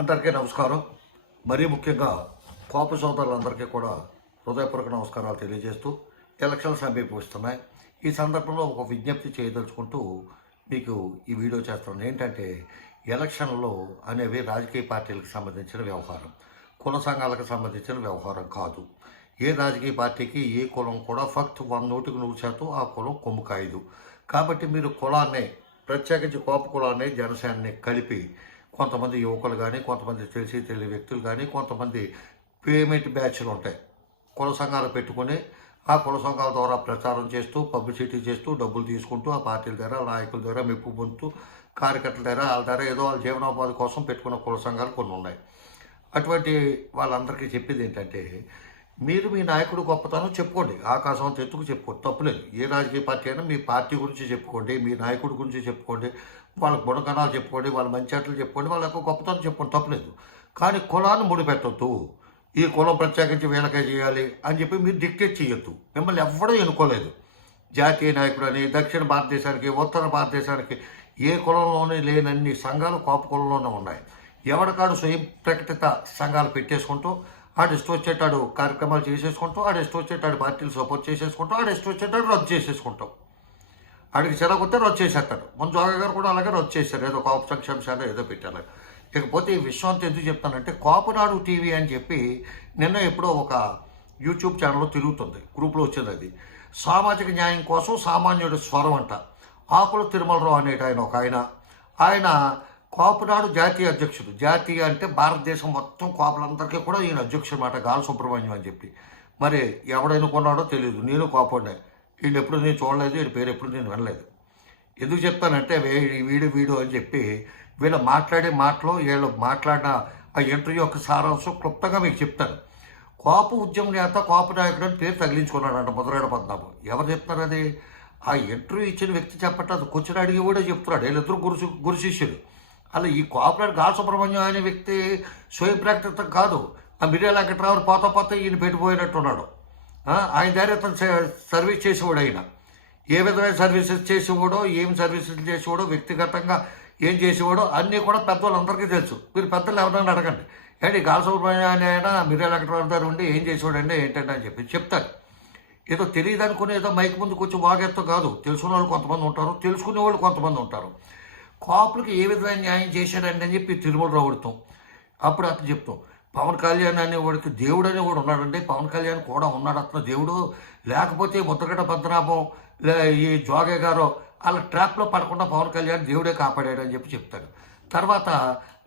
అందరికీ నమస్కారం. మరీ ముఖ్యంగా కాపు సోదరులందరికీ కూడా హృదయపూర్వక నమస్కారాలు తెలియజేస్తూ ఎలక్షన్లు సమీపిస్తున్నాయి. ఈ సందర్భంలో ఒక విజ్ఞప్తి చేయదలుచుకుంటూ మీకు ఈ వీడియో చేస్తున్నాను. ఏంటంటే ఎలక్షన్లు అనేవి రాజకీయ పార్టీలకు సంబంధించిన వ్యవహారం, కుల సంఘాలకు సంబంధించిన వ్యవహారం కాదు. ఏ రాజకీయ పార్టీకి ఏ కులం కూడా ఫక్త్ 100% ఆ కులం కొమ్ము కాయదు. కాబట్టి మీరు కులాన్ని, ప్రత్యేకించి కాపు కులాన్ని, జనసేనని కలిపి కొంతమంది యువకులు కానీ, కొంతమంది తెలియని వ్యక్తులు కానీ, కొంతమంది పేమెంట్ బ్యాచ్లు ఉంటాయి, కుల సంఘాలు పెట్టుకుని ఆ కుల సంఘాల ద్వారా ప్రచారం చేస్తూ, పబ్లిసిటీ చేస్తూ, డబ్బులు తీసుకుంటూ ఆ పార్టీల దగ్గర, నాయకుల దగ్గర మెప్పు పొందుతూ, కార్యకర్తల దగ్గర వాళ్ళ దగ్గర ఏదో వాళ్ళ జీవనోపాధి కోసం పెట్టుకున్న కుల సంఘాలు కొన్ని ఉన్నాయి. అటువంటి వాళ్ళందరికీ చెప్పేది ఏంటంటే, మీరు మీ నాయకుడు గొప్పతనం చెప్పుకోండి, ఆకాశం ఎత్తుకు చెప్పుకోండి, తప్పులేదు. ఏ రాజకీయ పార్టీ అయినా మీ పార్టీ గురించి చెప్పుకోండి, మీ నాయకుడి గురించి చెప్పుకోండి, వాళ్ళ గుణగణాలు చెప్పుకోండి, వాళ్ళ మంచిట్లు చెప్పుకోండి, వాళ్ళ యొక్క గొప్పతనం చెప్పుకోండి, తప్పలేదు. కానీ కులాన్ని ముడిపెట్టద్దు. ఈ కులం ప్రత్యేకించి వీళ్ళకే చేయాలి అని చెప్పి మీరు డిక్టేట్ చేయొద్దు. మిమ్మల్ని ఎవ్వడూ ఎన్నుకోలేదు. జాతీయ నాయకుడు అని దక్షిణ భారతదేశానికి, ఉత్తర భారతదేశానికి ఏ కులంలోనే లేనన్ని సంఘాలు కాపు కులంలోనే ఉన్నాయి. ఎవరికాడు స్వయం ప్రకటిత సంఘాలు పెట్టేసుకుంటూ, ఆడు ఇష్టం వచ్చేటాడు కార్యక్రమాలు చేసేసుకుంటూ, ఆడు ఇష్టం వచ్చేటాడు పార్టీలు సపోర్ట్ చేసేసుకుంటూ, ఆడు ఇష్టం వచ్చేటాడు రద్దు చేసేసుకుంటాం. ఆడికి చెరగొస్తే రద్దు చేసేస్తాడు. మన జోగ గారు కూడా అలాగే రద్దు చేశారు, ఏదో కాపు సంక్షేమ శాఖ ఏదో పెట్టారు. ఇకపోతే ఈ విషయం అంతా ఎందుకు చెప్తానంటే, కాపునాడు టీవీ అని చెప్పి నిన్న ఎప్పుడో ఒక యూట్యూబ్ ఛానల్లో తిరుగుతుంది, గ్రూప్లో వచ్చింది. అది సామాజిక న్యాయం కోసం సామాన్యుడి స్వరం అంట. ఆకుల తిరుమలరావు అనేట ఆయన కాపునాడు జాతీయ అధ్యక్షుడు. జాతీయ అంటే భారతదేశం మొత్తం కాపులందరికీ కూడా ఈయన అధ్యక్షుడు అన్నమాట, గాలి సుబ్రహ్మణ్యం అని చెప్పి. మరి ఎవడెన్నుకున్నాడో తెలియదు. నేను కాపుడే, వీళ్ళు ఎప్పుడు నేను చూడలేదు, వీడి పేరు ఎప్పుడు నేను వినలేదు. ఎందుకు చెప్తానంటే వీడు అని చెప్పి వీళ్ళు మాట్లాడే మాటలో, వీళ్ళు మాట్లాడిన ఆ ఇంటర్వ్యూ యొక్క సారాంశం క్లుప్తంగా మీకు చెప్తాను. కాపు ఉద్యమ నేత, కాపు నాయకుడు అని పేరు తగిలించుకున్నాడంట ముద్రగడ పద్మనాభం. ఎవరు చెప్తున్నారు అది? ఆ ఇంటర్వ్యూ ఇచ్చిన వ్యక్తి చెప్పట్లేదు, కూర్చొని అడిగి కూడా చెప్తున్నాడు. వీళ్ళిద్దరూ గురు శిష్యులు. అలా ఈ కాపునాడు గాలి సుబ్రహ్మణ్యం అనే వ్యక్తి స్వయం ప్రకటితం కాదు. ఆ మిర్యాల వెంకట్రావు పోత ఈయన పెట్టిపోయినట్టున్నాడు. ఆయన దగ్గర అతను సర్వీస్ చేసేవాడు. ఆయన ఏ విధమైన సర్వీసెస్ చేసేవాడో, ఏం సర్వీసెస్ చేసేవాడో, వ్యక్తిగతంగా ఏం చేసేవాడో అన్నీ కూడా పెద్దవాళ్ళందరికీ తెలుసు. మీరు పెద్దలు ఎవరైనా అడగండి, ఏంటి గాలి సుబ్రహ్మణ్యం ఆయన మిర్యాల వెంకట్రావు దగ్గర ఉండి ఏం చేసేవాడండి ఏంటంటే అని చెప్పి చెప్తారు. ఏదో తెలియదు అనుకుని ఏదో మైక్ ముందు కొంచెం వాగెత్తో కాదు. తెలుసుకునే వాళ్ళు కొంతమంది ఉంటారు, తెలుసుకునే వాళ్ళు కొంతమంది ఉంటారు. కాపులకి ఏ విధమైన న్యాయం చేశాడండి అని చెప్పి తిరుమలరావు అడుగుతాం. అప్పుడు అతను చెప్తాం, పవన్ కళ్యాణ్ అనేవాడికి దేవుడు అనేవాడు ఉన్నాడండి, పవన్ కళ్యాణ్ కూడా ఉన్నాడు అతను దేవుడు, లేకపోతే ముద్రగడ పద్మనాభం ఈ జోగే గారు అలా ట్రాప్లో పడకుండా పవన్ కళ్యాణ్ దేవుడే కాపాడాడు అని చెప్పి చెప్తాడు. తర్వాత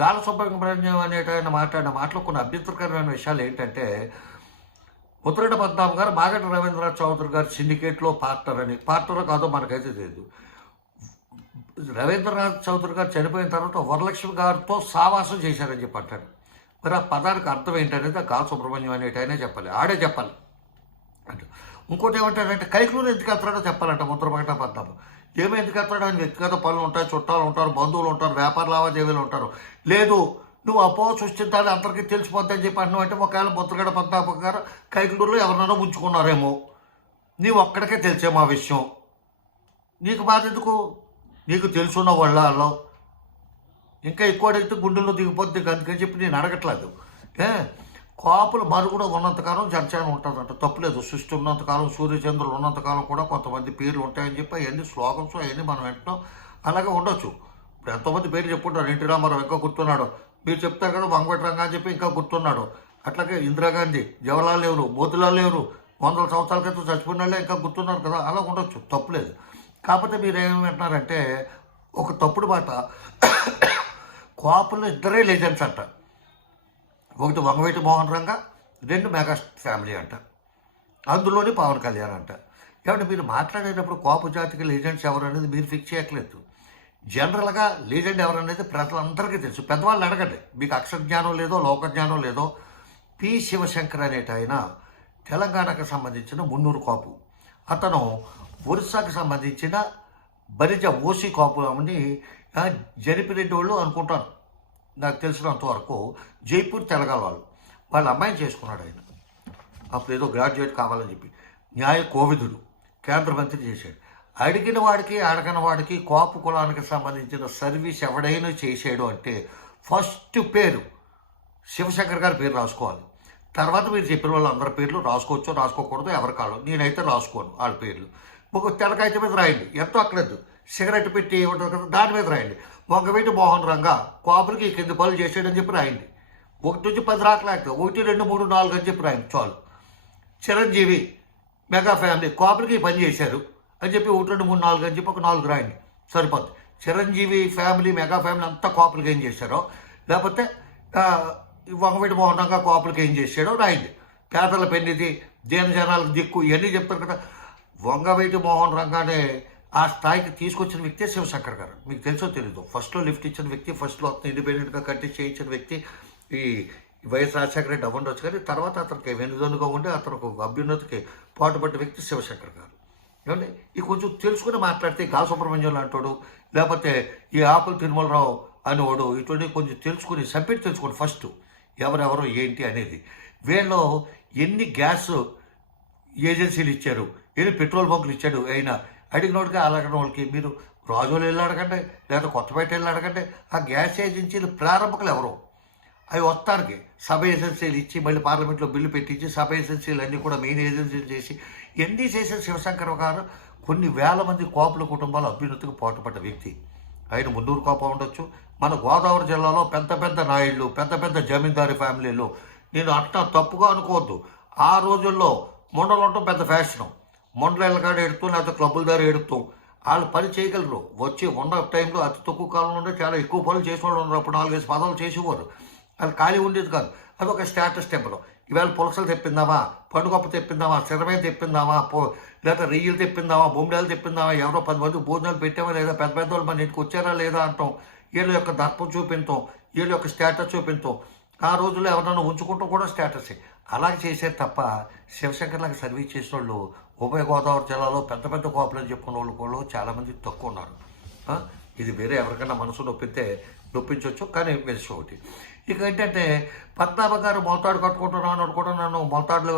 గాలి సుబ్రహ్మణ్యం అనేటైన మాట్లాడిన మాటలో కొన్ని అభ్యంతరకరమైన విషయాలు ఏంటంటే, ముద్రగడ పద్మనాభం గారు మాగంటి రవీంద్రనాథ్ చౌదరి గారు సిండికేట్లో పార్ట్నర్ కాదో మనకైతే తెలియదు. రవీంద్రనాథ్ చౌదరి గారు చనిపోయిన తర్వాత వరలక్ష్మి గారితో సావాసం చేశారని చెప్పి అంటాడు. మరి ఆ పదానికి అర్థం ఏంటనేది గాలి సుబ్రహ్మణ్యం అనేటైనా చెప్పాలి, ఆడే చెప్పాలి అంటే. ఇంకోటి ఏమంటాడంటే, కైకులూరు ఎందుకు ఎత్తాడో చెప్పాలంట ముద్రగడ పద్మనాభం. ఏమో ఎందుకు ఎత్తాడు? ఆయన వ్యక్తిగత పనులు ఉంటాయి, చుట్టాలు ఉంటారు, బంధువులు ఉంటారు, వ్యాపార లావాదేవీలు ఉంటారు. లేదు నువ్వు అపో సృష్టించాలి అందరికీ తెలిసిపోద్ది అని చెప్పి అంటున్నావు అంటే, ఒకవేళ ముద్రగడ పద్మనాభం గారు కైకులూరులో ఎవరినైనా ఉంచుకున్నారేమో, నీవు ఒక్కడికే తెలిసేమో ఆ విషయం. నీకు బాధ ఎందుకు? నీకు తెలుసున్న వాళ్ళలో ఇంకా ఎక్కువ అడిగితే గుండెల్లో దిగిపోద్ది, అందుకని చెప్పి నేను అడగట్లేదు. కాపులు మరుగుడు ఉన్నంతకాలం జనసేన ఉంటుందంట, తప్పులేదు. సృష్టి ఉన్నంతకాలం, సూర్యచంద్రులు ఉన్నంతకాలం కూడా కొంతమంది పేర్లు ఉంటాయని చెప్పి అవన్నీ స్లోగన్స్ అవన్నీ మనం వింటాం. అలాగే ఉండొచ్చు. ఇప్పుడు ఎంతోమంది పేర్లు చెప్పుకుంటారు. ఎన్టీ రామారావు ఇంకా గుర్తున్నాడు, మీరు చెప్తారు కదా వంగవటి రంగా అని చెప్పి ఇంకా గుర్తున్నాడు. అట్లాగే ఇందిరాగాంధీ, జవహర్లాల్ నెహ్రూ, మోతిలాల్ నెహ్రూ 100 సంవత్సరాల క్రితం చచ్చిపోయిన వాళ్ళే ఇంకా గుర్తున్నారు కదా, అలా ఉండొచ్చు, తప్పులేదు. కాకపోతే మీరు ఏమంటున్నారంటే, ఒక తప్పుడు మాట, కాపుల్లో ఇద్దరే లెజెండ్స్ అంట. ఒకటి వంగవీటి మోహన్ రంగా, 2 మెగా ఫ్యామిలీ అంట, అందులోని పవన్ కళ్యాణ్ అంట. ఏమంటే మీరు మాట్లాడేటప్పుడు కాపు జాతికి లెజెండ్స్ ఎవరు అనేది మీరు ఫిక్స్ చేయట్లేదు. జనరల్గా లెజెండ్ ఎవరనేది ప్రజలందరికీ తెలుసు. పెద్దవాళ్ళు అడగండి, మీకు అక్షర జ్ఞానం లేదో లోక జ్ఞానం లేదో. పి శివశంకర్ అనేట ఆయన తెలంగాణకు సంబంధించిన మున్నూరు కాపు. అతను ఒరిస్సాకు సంబంధించిన బరిజ ఓసీ కాపు అని జరిపిరెడ్డి వాళ్ళు అనుకుంటాను, నాకు తెలిసినంతవరకు జైపూర్ తెలంగాణ వాళ్ళ అమ్మాయిని చేసుకున్నాడు ఆయన. అప్పుడు ఏదో గ్రాడ్యుయేట్ కావాలని చెప్పి న్యాయ కోవిదుడు కేంద్ర మంత్రి చేశాడు. అడిగిన వాడికి అడగని వాడికి కాపు కులానికి సంబంధించిన సర్వీస్ ఎవడైనా చేసాడు అంటే ఫస్ట్ పేరు శివశంకర్ గారి పేరు రాసుకోవాలి. తర్వాత మీరు చెప్పిన వాళ్ళు అందరి పేర్లు రాసుకోవచ్చు, రాసుకోకూడదు ఎవరి కాలం. నేనైతే రాసుకోను వాళ్ళ పేర్లు. ఒక తెల్లకాయత మీద రాయండి, ఎంతో అక్కలేదు. సిగరెట్ పెట్టి ఉంటుంది కదా దాని మీద రాయండి. వంగవీటి మోహన్ రంగా కాపులకి ఈ కింది పనులు చేసాడని చెప్పి రాయండి. 1 నుంచి 10 రాకలేక 1, 2, 3, 4 అని చెప్పి రాయండి చాలు. చిరంజీవి మెగా ఫ్యామిలీ కాపులకి ఈ పని చేశారు అని చెప్పి 1, 2, 3, 4 అని చెప్పి ఒక 4 రాయండి సరిపోద్ది. చిరంజీవి ఫ్యామిలీ మెగా ఫ్యామిలీ అంతా కాపులకి ఏం చేశారో, లేకపోతే వంగవీటి మోహన్ రంగా కాపులకి ఏం చేశాడో రాయండి. పేదల పెన్నిది, జనాలకు దిక్కు ఇవన్నీ చెప్తారు కదా. వంగవీటి మోహన్ రంగానే ఆ స్థాయికి తీసుకొచ్చిన వ్యక్తే శివశంకర్ గారు. మీకు తెలుసో తెలీదు, ఫస్ట్లో లిఫ్ట్ ఇచ్చిన వ్యక్తి, ఫస్ట్లో ఇండిపెండెంట్గా కట్టి చేయించిన వ్యక్తి ఈ వైఎస్ రాజశేఖర రెడ్డి అవ్వండొచ్చు. కానీ తర్వాత అతనికి వెనుదన్నుగా ఉండి అతనికి అభ్యున్నతికి పాటుపడ్డ వ్యక్తి శివశంకర్ గారు. ఏమంటే ఈ కొంచెం తెలుసుకుని మాట్లాడితే గా సుబ్రహ్మణ్యం లాంటోడు, లేకపోతే ఈ ఆకుల తిరుమలరావు అనేవాడు, ఇటువంటి కొంచెం తెలుసుకుని సబ్మిట్ తెలుసుకోండి ఫస్ట్ ఎవరెవరు ఏంటి అనేది. వీళ్ళు ఎన్ని గ్యాస్ ఏజెన్సీలు ఇచ్చారు, ఎన్ని పెట్రోల్ బంకులు ఇచ్చాడు అయినా అడిగినోడికి అడగని వాళ్ళకి మీరు రాజులు వెళ్ళి అడగండి, లేదా కొత్తపేట వెళ్ళి అడగండి. ఆ గ్యాస్ ఏజెన్సీలు ప్రారంభకులు ఎవరు, అవి వస్తానికి సబ్ ఏజెన్సీలు ఇచ్చి మళ్ళీ పార్లమెంట్లో బిల్లు పెట్టించి సబ్ ఏజెన్సీలు అన్నీ కూడా మెయిన్ ఏజెన్సీలు చేసి ఎన్ని చేసిన శివశంకర్ గారు కొన్ని వేల మంది కోపుల కుటుంబాల అభ్యున్నతికి పాటుపడ్డ వ్యక్తి. ఆయన మున్నూరు కోపం ఉండొచ్చు. మన గోదావరి జిల్లాలో పెద్ద పెద్ద నాయుళ్ళు, పెద్ద పెద్ద జమీందారీ ఫ్యామిలీలు, నేను అట్లా తప్పుగా అనుకోవద్దు. ఆ రోజుల్లో మొండలు ఉండటం పెద్ద ఫ్యాషను. మొండల కాడ ఎడుతూ లేకపోతే క్లబ్బుల ద్వారా ఎడుతూ వాళ్ళు పని చేయగలరు. వచ్చి ఉన్న టైంలో అతి తక్కువ కాలంలో చాలా ఎక్కువ పనులు చేసేవాళ్ళు ఉన్నారు. అప్పుడు 4, 5 పదాలు చేసేవారు. అది ఖాళీ ఉండేది కాదు. అదొక స్టేటస్ టెంపుల్. ఈవేళ పులసలు తెప్పిందామా, పండుగప్ప తెప్పిందామా, సిరమే తెప్పిందామా, లేదా రెయ్యలు తెప్పిందామా, బొమ్మిడాలు తెప్పిందామా, ఎవరో 10 మందికి భోజనాలు పెట్టామా లేదా, పెద్ద పెద్దవాళ్ళు మన ఇంటికి వచ్చారా లేదా అంటాం. వీళ్ళ యొక్క దర్పం చూపించాం, వీళ్ళ యొక్క స్టేటస్ చూపించాం. ఆ రోజుల్లో ఎవరన్నా ఉంచుకుంటాం కూడా స్టేటసే. అలాగే చేశారు తప్ప శివశంకర్లకు సర్వీస్ చేసిన వాళ్ళు ఉభయ గోదావరి జిల్లాలో పెద్ద పెద్ద కోపలని చెప్పుకున్న వాళ్ళు కూడా చాలామంది తక్కువ ఉన్నారు. ఇది వేరే ఎవరికైనా మనసు నొప్పించవచ్చు, కానీ విషయం ఒకటి. ఇక ఏంటంటే పద్మనాభ గారు మొలతాడు కట్టుకుంటూ రానోడు కూడా నన్ను మొలతాడులు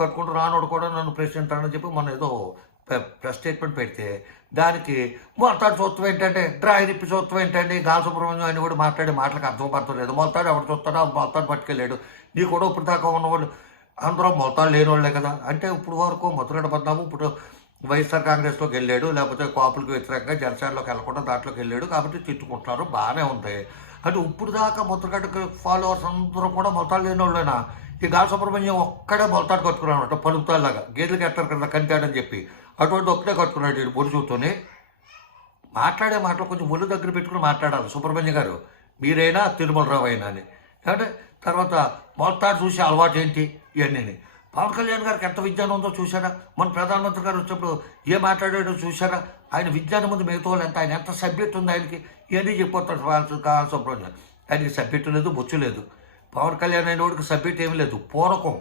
కట్టుకుంటూ రానోడు కూడా నన్ను ప్రెసిడెంట్ అని చెప్పి మన ఏదో ప్రెస్ స్టేట్మెంట్ పెడితే దానికి మొలతాడు చూస్తాం ఏంటంటే, డ్రాయర్ ఇప్పి చూస్తాం ఏంటంటే, గాలి సుబ్రహ్మణ్యం అని కూడా మాట్లాడే మాటలకు అర్థం పడతలేదు. మొలతాడు ఎవరు చూస్తాడో మొలతాడు పట్టుకెళ్ళాడు. నీ కూడా ఇప్పుడు దాకా ఉన్నవాళ్ళు అందరూ మొలతాడు లేని వాళ్ళే కదా. అంటే ఇప్పుడు వరకు ముద్రగడ పద్మనాభం ఇప్పుడు వైఎస్ఆర్ కాంగ్రెస్లోకి వెళ్ళాడు, లేకపోతే కాపులకు వ్యతిరేకంగా జనసేనలోకి వెళ్ళకుండా దాంట్లోకి వెళ్ళాడు కాబట్టి తిట్టుకుంటున్నారు, బాగానే ఉంది. అంటే ఇప్పుడు దాకా ముద్రగడ్డకు ఫాలోవర్స్ అందరూ కూడా మొలతాడు లేని వాళ్ళైనా. ఈ గాలి సుబ్రహ్మణ్యం ఒక్కడే మొలతాడు కట్టుకున్నాడు పలుకుతాడులాగా, గేదెలకి ఎత్తారు కదా కంటాడని చెప్పి అటువంటి ఒక్కడే కట్టుకున్నాడు. వీడు బొరుచుతూనే మాట్లాడే మాటలు కొంచెం ఒళ్ళు దగ్గర పెట్టుకుని మాట్లాడాలి. సుబ్రహ్మణ్యం గారు మీరైనా తిరుమలరావు అయినా అని. అంటే తర్వాత మొలతాడు చూసి అలవాటు ఏంటి ఇవన్నీ. పవన్ కళ్యాణ్ గారికి ఎంత విజ్ఞానం ఉందో చూసారా? మన ప్రధానమంత్రి గారు వచ్చినప్పుడు ఏం మాట్లాడాడో చూసారా? ఆయన విజ్ఞానం ముందు మిగతా వాళ్ళు ఆయన ఎంత సబ్జెక్ట్ ఉంది ఆయనకి, ఇవన్నీ చెప్పొస్తాడు కావాలి సుబ్రహ్మణ్యం. ఆయనకి సబ్జెక్టు లేదు, బొచ్చు లేదు. పవన్ కళ్యాణ్ అయిన వాడికి సబ్జెక్ట్ ఏమీ లేదు, పూరకం,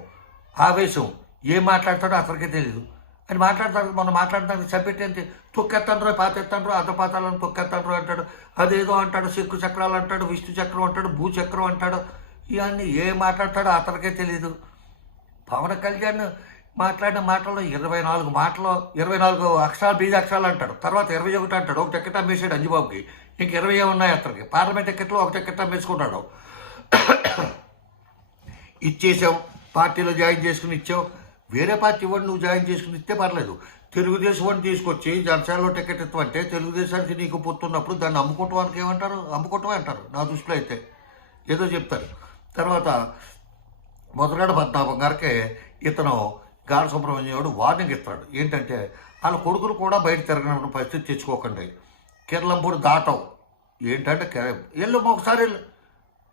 ఆవేశం, ఏం మాట్లాడతాడో అతనికే తెలియదు అని మాట్లాడతాడు. మనం మాట్లాడటానికి సబ్జెక్ట్ ఏంటి? తొక్కెత్తండ్రో పాతెత్తండ్రో అధపాతాలను తొక్కెత్తండ్రో అంటాడు, అదేదో అంటాడు, శంకు చక్రాలు అంటాడు, విష్ణు చక్రం అంటాడు, భూచక్రం అంటాడు. ఇవన్నీ ఏం మాట్లాడతాడో అతనికే తెలియదు. పవన్ కళ్యాణ్ మాట్లాడిన మాటల్లో 24 అక్షరాలు బీజాక్షరాలు అంటాడు, తర్వాత 21 అంటాడు. ఒక టికెట్ అమ్మేసాడు అంజుబాబుకి, ఇంక 20 ఉన్నాయి అతనికి. పార్లమెంట్ టికెట్లో ఒక టికెట్ అమ్మేసుకుంటాడు. ఇచ్చేసావు, పార్టీలో జాయిన్ చేసుకుని ఇచ్చావు, వేరే పార్టీ వాడిని నువ్వు జాయిన్ చేసుకుని ఇస్తే పర్లేదు. తెలుగుదేశం వాడిని తీసుకొచ్చి జనసేనలో టికెట్ ఇస్తామంటే తెలుగుదేశానికి నీకు పొత్తున్నప్పుడు దాన్ని అమ్ముకోవటానికి ఏమంటారు? అమ్ముకోవటమే అంటారు నా దృష్టిలో అయితే, ఏదో చెప్తారు. తర్వాత ముద్రగడ పద్మనాభం గారికి ఇతను గాలి సుబ్రహ్మణ్యుడు వార్నింగ్ ఇస్తాడు. ఏంటంటే వాళ్ళ కొడుకులు కూడా బయట తిరగని పరిస్థితి తెచ్చుకోకండి, కిర్లంపూడి దాటవు. ఏంటంటే వెళ్ళు ఒకసారి వెళ్ళు,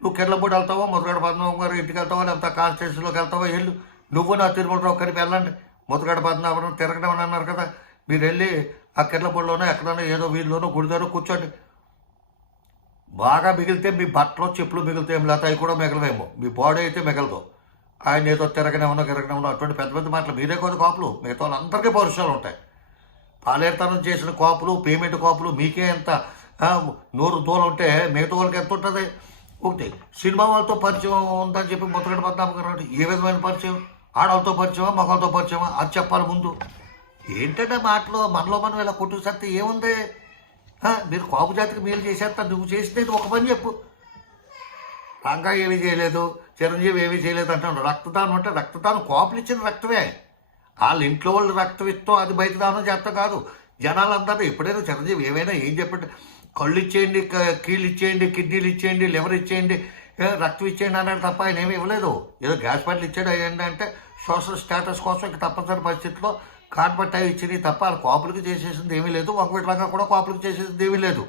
నువ్వు కిర్లంపూడి వెళ్తావో, ముద్రగడ పద్మనాభం గారు ఇంటికి వెళ్తావో, లేకపోతే కాన్స్టిట్యూషన్లోకి వెళ్తావో వెళ్ళు. నువ్వు నా తిరుమలరావు కలిపి వెళ్ళండి. ముద్రగడ పద్మనాభం తిరగడం అని అన్నారు కదా, మీరు వెళ్ళి ఆ కిర్లంపూడిలోనో ఎక్కడైనా ఏదో వీధిలోనో గుడిదారో కూర్చోండి. బాగా మిగిలితే మీ బట్టలు చెప్పులు మిగులుతాయేం, లేకపోతే అవి కూడా మిగలవేమో, మీ బాడీ అయితే మిగలదు. ఆయన ఏదో తిరగనేమో అటువంటి పెద్ద పెద్ద మాటలు మీరే కొద్ది కాపులు, మిగతా వాళ్ళందరికీ పౌరుషాలు ఉంటాయి. పాలేరుతనం చేసిన కాపులు, పేమెంట్ కాపులు మీకే ఎంత నోరు దూలం ఉంటే మిగతా వాళ్ళకి ఎంత ఉంటుంది? ఒకటి సినిమా వాళ్ళతో పరిచయం ఉందని చెప్పి ముద్రగడ పద్మనాభం గారు ఏ విధమైన పరిచయం? ఆడవాళ్ళతో పరిచయమా, మగవాళ్ళతో పరిచయమా? అది చెప్పాలి ముందు. ఏంటంటే మాటలు మనలో మనం ఇలా కొట్టుకు సత్తే ఏముంది? మీరు కాపు జాతికి మీరు చేసేస్తా, నువ్వు చేసినది ఒక పని చెప్పు. రంగా ఏమీ చేయలేదు, చిరంజీవి ఏమీ చేయలేదు అంటాడు. రక్తదానం అంటే రక్తదానం కోపలు ఇచ్చిన రక్తమే. వాళ్ళ ఇంట్లో వాళ్ళు రక్తం ఇస్తాం, అది బయట దానం చేస్తా కాదు. జనాలందరూ ఎప్పుడైనా చిరంజీవి ఏమైనా ఏం చెప్పండి, కళ్ళు ఇచ్చేయండి, కీళ్ళు ఇచ్చేయండి, కిడ్నీలు ఇచ్చేయండి, లివర్ ఇచ్చేయండి, రక్తం ఇచ్చేయండి అన్నాడు తప్ప ఆయన ఏమీ ఇవ్వలేదు. ఏదో గ్యాస్ బండ్లు ఇచ్చాడు ఏంటంటే సోషల్ స్టేటస్ కోసం ఇక తప్పనిసరి పరిస్థితుల్లో కాన్పట్టాయి ఇచ్చినాయి తప్ప వాళ్ళ కోపులకి చేసేసింది ఏమీ లేదు. వంకవిట్లంగా కూడా కోపులకి చేసేసింది ఏమీ లేదు.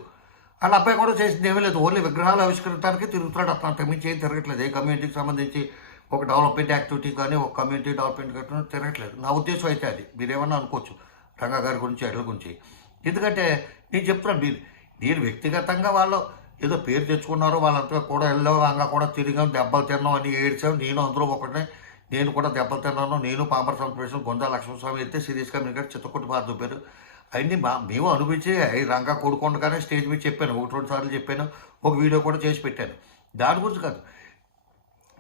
వాళ్ళ అబ్బాయి కూడా చేసింది ఏమీ లేదు. ఓన్లీ విగ్రహాలు ఆవిష్కరించడానికి తిరుగుతున్నాడు. అతను అంతకుమించి ఏం తిరగట్లేదు. ఏ కమ్యూనిటీకి సంబంధించి ఒక డెవలప్మెంట్ యాక్టివిటీ కానీ ఒక కమ్యూనిటీ డెవలప్మెంట్ కానీ తిరగట్లేదు. నా ఉద్దేశం అయితే అది. మీరేమన్నా అనుకోవచ్చు రంగా గారి గురించి, ఎడ్ల గురించి. ఎందుకంటే నేను చెప్తున్నాను, నేను వ్యక్తిగతంగా వాళ్ళు ఏదో పేరు తెచ్చుకున్నారు, వాళ్ళంతా కూడా వెళ్ళాం, రంగా కూడా తిరిగాం, దెబ్బలు తిన్నాం అని ఏడ్చాం. నేను అందులో ఒకటే, నేను కూడా దెబ్బలు తిన్నాను. నేను పాంపర సంస్కృతి గొంజా లక్ష్మణస్వామి అయితే సీరియస్గా మీరు చిత్తకొట్టి బాధ చూపారు. అవన్నీ మేము అనిపించి రంగా కొడుకుండగానే స్టేజ్ మీద చెప్పాను, 1-2 సార్లు చెప్పాను, ఒక వీడియో కూడా చేసి పెట్టాను. దాని గురించి కాదు,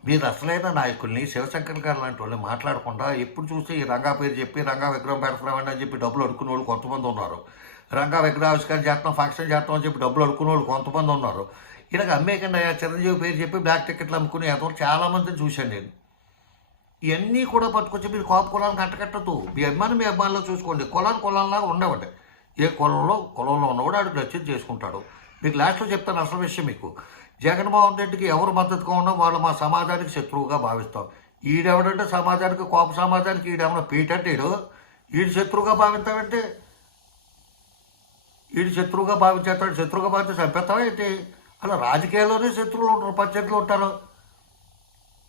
మీరు అసలైన నాయకుల్ని శివశంకర్ గారు లాంటి వాళ్ళని మాట్లాడకుండా ఎప్పుడు చూస్తే ఈ రంగా పేరు చెప్పి రంగా విగ్రహం పెడుతున్నామండి అని చెప్పి డబ్బులు అడుక్కునే వాళ్ళు కొంతమంది ఉన్నారు. రంగా విగ్రహావిష్కరణ చేస్తాం, ఫంక్షన్ చేస్తాం అని చెప్పి డబ్బులు అడుక్కునే వాళ్ళు కొంతమంది ఉన్నారు. ఇలాగ అమ్మేకండి చిరంజీవి పేరు చెప్పి బ్లాక్ టికెట్లు అమ్ముకునే ఎంతవరకు చాలామందిని చూశాను నేను. ఇవన్నీ కూడా పట్టుకొచ్చి మీరు కోప కులానికి అంటకట్టద్దు. మీ అభిమానులు చూసుకోండి. కులాలాగా ఉండేవాడి. ఏ కులంలో ఉన్నవాడు ఆడికి నచ్చింది చేసుకుంటాడు. మీకు లాస్ట్లో చెప్తాను అసలు విషయం. మీకు జగన్మోహన్ రెడ్డికి ఎవరు మద్దతుగా ఉన్నా వాళ్ళు మా సమాజానికి శత్రువుగా భావిస్తాం. ఈడెవడంటే సమాజానికి, కోప సమాజానికి ఈడేమన్నా పీటంటే ఈడు శత్రువుగా భావిస్తామంటే ఈడు శత్రువుగా భావించేస్తాడు. శత్రువుగా భావించి చంపేస్తావా ఏంటి? అలా రాజకీయాల్లోనే శత్రువులు ఉంటారు, పంచాయతీలు ఉంటారు.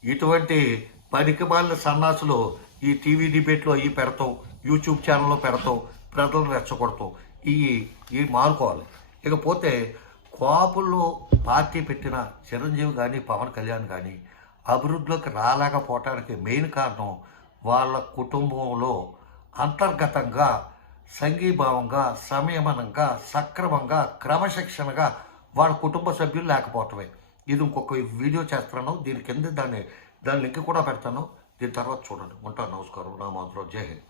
ఇటువంటి పనికి మాలిన సన్నాసులు ఈ టీవీ డిబేట్లో అవి పెడతాం, యూట్యూబ్ ఛానల్లో పెడతాం, ప్రజలను రెచ్చగొడతాం. ఇవి మానుకోవాలి. ఇకపోతే కోపుల్లో పార్టీ పెట్టిన చిరంజీవి కానీ పవన్ కళ్యాణ్ కానీ అభివృద్ధిలోకి రాలేకపోవటానికి మెయిన్ కారణం వాళ్ళ కుటుంబంలో అంతర్గతంగా సంఘీభావంగా, సంయమనంగా, సక్రమంగా, క్రమశిక్షణగా వాళ్ళ కుటుంబ సభ్యులు లేకపోవటమే. ఇది ఇంకొక వీడియో చేస్తున్నాను, దీని కింద దాని లింక్ కూడా పెడతాను. దీని తర్వాత చూడండి. ఉంటాను. నమస్కారం. నా మాత్రం జై హింద్.